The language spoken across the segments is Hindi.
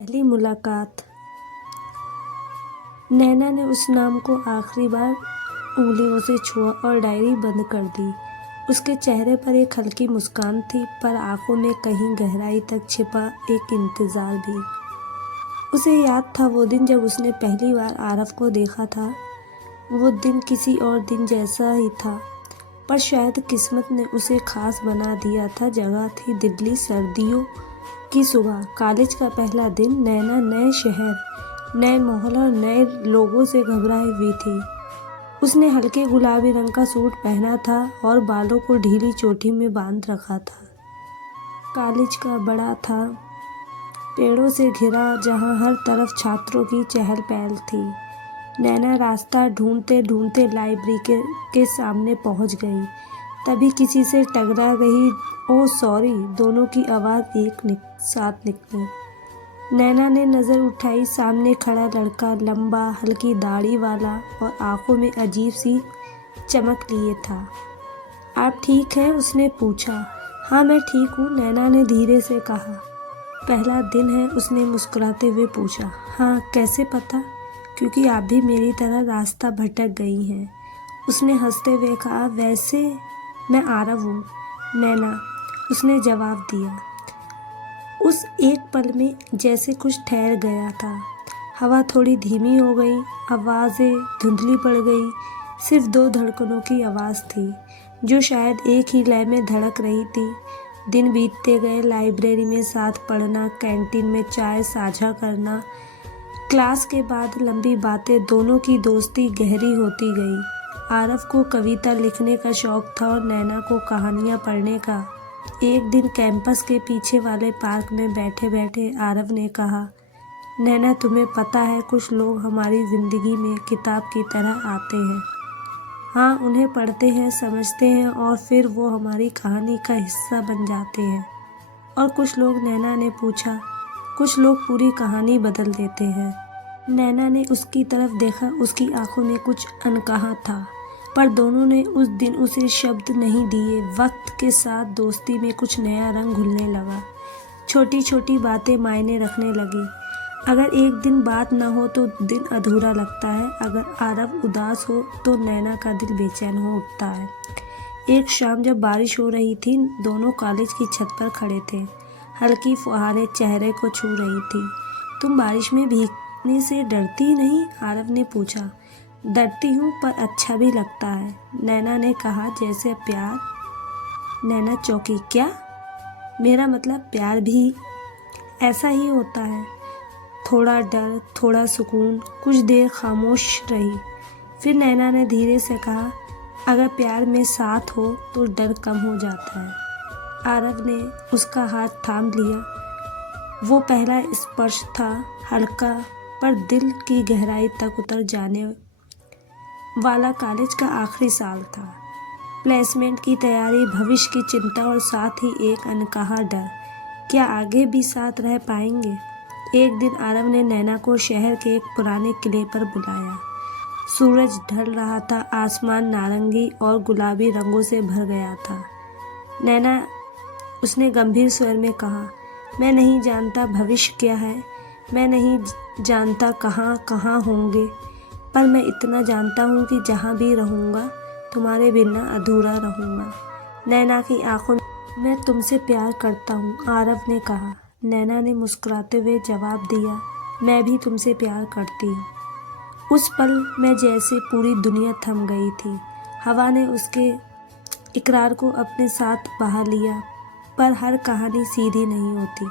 पहली मुलाकात। नैना ने उस नाम को आखिरी बार उंगलियों से छुआ और डायरी बंद कर दी। उसके चेहरे पर एक हल्की मुस्कान थी, पर आंखों में कहीं गहराई तक छिपा एक इंतजार भी। उसे याद था वो दिन जब उसने पहली बार आरव को देखा था। वो दिन किसी और दिन जैसा ही था, पर शायद किस्मत ने उसे खास बना दिया था। जगह थी दिल्ली, सर्दियों की सुबह, कॉलेज का पहला दिन। नैना नए शहर, नए माहौल और नए लोगों से घबराई हुई थी। उसने हल्के गुलाबी रंग का सूट पहना था और बालों को ढीली चोटी में बांध रखा था। कॉलेज का बड़ा था, पेड़ों से घिरा, जहां हर तरफ छात्रों की चहल पहल थी। नैना रास्ता ढूंढते ढूंढते लाइब्रेरी के सामने पहुंच गई। तभी किसी से टकरा गई। ओह सॉरी, दोनों की आवाज़ एक साथ निकली। नैना ने नज़र उठाई। सामने खड़ा लड़का, लंबा, हल्की दाढ़ी वाला और आंखों में अजीब सी चमक लिए था। आप ठीक हैं? उसने पूछा। हाँ मैं ठीक हूँ, नैना ने धीरे से कहा। पहला दिन है? उसने मुस्कुराते हुए पूछा। हाँ, कैसे पता? क्योंकि आप भी मेरी तरह रास्ता भटक गई हैं, उसने हंसते हुए कहा। वैसे मैं आरव हूँ, नैना, उसने जवाब दिया। उस एक पल में जैसे कुछ ठहर गया था। हवा थोड़ी धीमी हो गई, आवाज़ें धुंधली पड़ गई। सिर्फ दो धड़कनों की आवाज़ थी, जो शायद एक ही लय में धड़क रही थी। दिन बीतते गए। लाइब्रेरी में साथ पढ़ना, कैंटीन में चाय साझा करना, क्लास के बाद लंबी बातें, दोनों की दोस्ती गहरी होती गई। आरव को कविता लिखने का शौक था और नैना को कहानियाँ पढ़ने का। एक दिन कैंपस के पीछे वाले पार्क में बैठे बैठे आरव ने कहा, नैना तुम्हें पता है, कुछ लोग हमारी ज़िंदगी में किताब की तरह आते हैं। हाँ, उन्हें पढ़ते हैं, समझते हैं और फिर वो हमारी कहानी का हिस्सा बन जाते हैं। और कुछ लोग, नैना ने पूछा। कुछ लोग पूरी कहानी बदल देते हैं। नैना ने उसकी तरफ देखा। उसकी आंखों में कुछ अनकहा था, पर दोनों ने उस दिन उसे शब्द नहीं दिए। वक्त के साथ दोस्ती में कुछ नया रंग घुलने लगा। छोटी छोटी बातें मायने रखने लगी। अगर एक दिन बात ना हो तो दिन अधूरा लगता है। अगर आरव उदास हो तो नैना का दिल बेचैन हो उठता है। एक शाम जब बारिश हो रही थी, दोनों कॉलेज की छत पर खड़े थे। हल्की फुहारें चेहरे को छू रही थी। तुम बारिश में भीगने से डरती नहीं? आरव ने पूछा। डरती हूँ, पर अच्छा भी लगता है, नैना ने कहा। जैसे प्यार? नैना चौंकी। क्या? मेरा मतलब प्यार भी ऐसा ही होता है, थोड़ा डर, थोड़ा सुकून। कुछ देर खामोश रही, फिर नैना ने धीरे से कहा, अगर प्यार में साथ हो तो डर कम हो जाता है। आरव ने उसका हाथ थाम लिया। वो पहला स्पर्श था, हल्का पर दिल की गहराई तक उतर जाने वाला। कॉलेज का आखिरी साल था, प्लेसमेंट की तैयारी, भविष्य की चिंता और साथ ही एक अनकहा डर, क्या आगे भी साथ रह पाएंगे। एक दिन आरव ने नैना को शहर के एक पुराने किले पर बुलाया। सूरज ढल रहा था, आसमान नारंगी और गुलाबी रंगों से भर गया था। नैना, उसने गंभीर स्वर में कहा, मैं नहीं जानता भविष्य क्या है, मैं नहीं जानता कहाँ कहाँ होंगे, पर मैं इतना जानता हूँ कि जहाँ भी रहूँगा तुम्हारे बिना अधूरा रहूँगा। नैना की आंखों में, मैं तुमसे प्यार करता हूँ, आरव ने कहा। नैना ने मुस्कुराते हुए जवाब दिया, मैं भी तुमसे प्यार करती हूँ। उस पल में जैसे पूरी दुनिया थम गई थी। हवा ने उसके इकरार को अपने साथ बहा लिया, पर हर कहानी सीधी नहीं होती।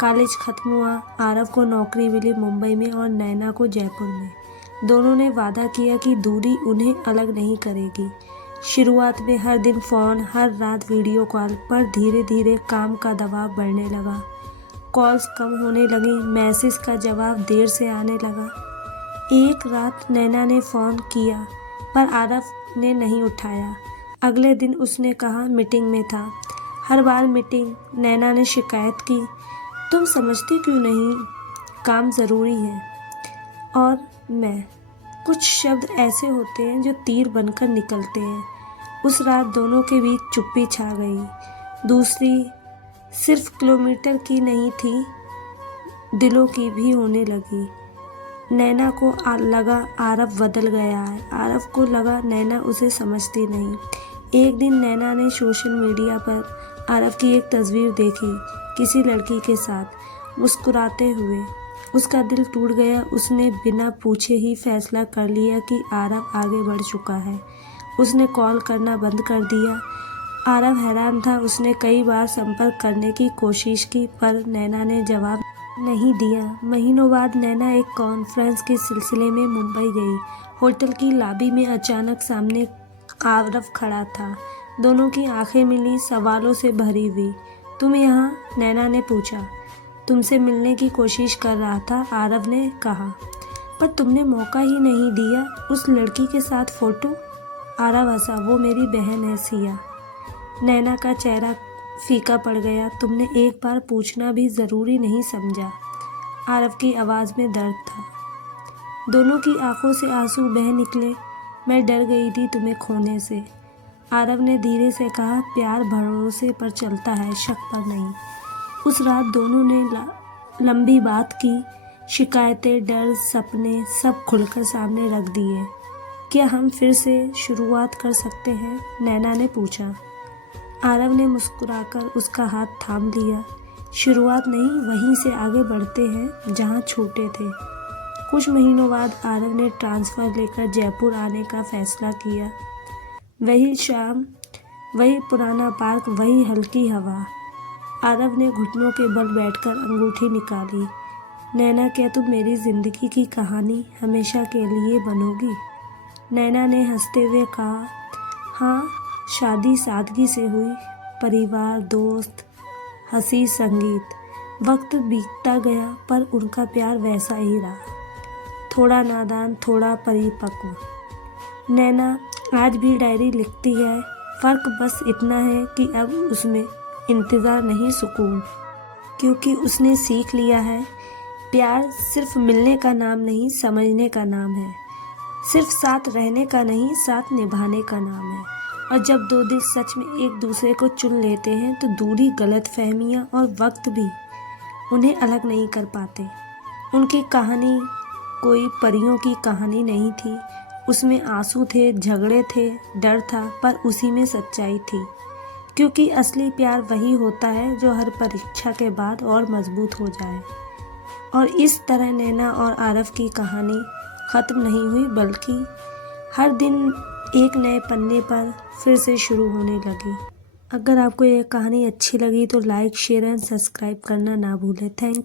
कॉलेज खत्म हुआ। आरव को नौकरी मिली मुंबई में और नैना को जयपुर में। दोनों ने वादा किया कि दूरी उन्हें अलग नहीं करेगी। शुरुआत में हर दिन फ़ोन, हर रात वीडियो कॉल, पर धीरे धीरे काम का दबाव बढ़ने लगा। कॉल्स कम होने लगी, मैसेज का जवाब देर से आने लगा। एक रात नैना ने फ़ोन किया, पर आरव ने नहीं उठाया। अगले दिन उसने कहा, मीटिंग में था। हर बार मीटिंग। नैना ने शिकायत की, तुम समझती क्यों नहीं, काम ज़रूरी है। और मैं, कुछ शब्द ऐसे होते हैं जो तीर बनकर निकलते हैं। उस रात दोनों के बीच चुप्पी छा गई। दूसरी सिर्फ किलोमीटर की नहीं थी, दिलों की भी होने लगी। नैना को लगा आरव बदल गया है। आरव को लगा नैना उसे समझती नहीं। एक दिन नैना ने सोशल मीडिया पर आरव की एक तस्वीर देखी किसी लड़की के साथ मुस्कुराते हुए। उसका दिल टूट गया। उसने बिना पूछे ही फैसला कर लिया कि आरव आगे बढ़ चुका है। उसने कॉल करना बंद कर दिया। आरव हैरान था। उसने कई बार संपर्क करने की कोशिश की पर नैना ने जवाब नहीं दिया। महीनों बाद नैना एक कॉन्फ्रेंस के सिलसिले में मुंबई गई। होटल की लॉबी में अचानक सामने आरव खड़ा था। दोनों की आंखें मिली, सवालों से भरी हुई। तुम यहाँ? नैना ने पूछा। तुमसे मिलने की कोशिश कर रहा था, आरव ने कहा। पर तुमने मौका ही नहीं दिया। उस लड़की के साथ फोटो? आरव हंसा। वो मेरी बहन है सिया। नैना का चेहरा फीका पड़ गया। तुमने एक बार पूछना भी ज़रूरी नहीं समझा। आरव की आवाज़ में दर्द था। दोनों की आंखों से आंसू बह निकले। मैं डर गई थी तुम्हें खोने से, आरव ने धीरे से कहा। प्यार भरोसे पर चलता है, शक पर नहीं। उस रात दोनों ने लंबी बात की। शिकायतें, डर, सपने सब खुलकर सामने रख दिए। क्या हम फिर से शुरुआत कर सकते हैं? नैना ने पूछा। आरव ने मुस्कुराकर उसका हाथ थाम लिया। शुरुआत नहीं, वहीं से आगे बढ़ते हैं जहां छूटे थे। कुछ महीनों बाद आरव ने ट्रांसफ़र लेकर जयपुर आने का फैसला किया। वही शाम, वही पुराना पार्क, वही हल्की हवा। आरव ने घुटनों के बल बैठकर अंगूठी निकाली। नैना, क्या तुम मेरी ज़िंदगी की कहानी हमेशा के लिए बनोगी? नैना ने हंसते हुए कहा। हाँ, शादी सादगी से हुई, परिवार, दोस्त, हंसी, संगीत। वक्त बीतता गया पर उनका प्यार वैसा ही रहा, थोड़ा नादान, थोड़ा परिपक्व। नैना आज भी डायरी लिखती है। फ़र्क बस इतना है कि अब उसमें इंतज़ार नहीं, सुकून। क्योंकि उसने सीख लिया है, प्यार सिर्फ मिलने का नाम नहीं, समझने का नाम है। सिर्फ साथ रहने का नहीं, साथ निभाने का नाम है। और जब दो दिल सच में एक दूसरे को चुन लेते हैं तो दूरी, गलतफहमियां और वक्त भी उन्हें अलग नहीं कर पाते। उनकी कहानी कोई परियों की कहानी नहीं थी। उसमें आंसू थे, झगड़े थे, डर था, पर उसी में सच्चाई थी। क्योंकि असली प्यार वही होता है जो हर परीक्षा के बाद और मजबूत हो जाए। और इस तरह नैना और आरव की कहानी ख़त्म नहीं हुई, बल्कि हर दिन एक नए पन्ने पर फिर से शुरू होने लगी। अगर आपको यह कहानी अच्छी लगी तो लाइक, शेयर एंड सब्सक्राइब करना ना भूलें। थैंक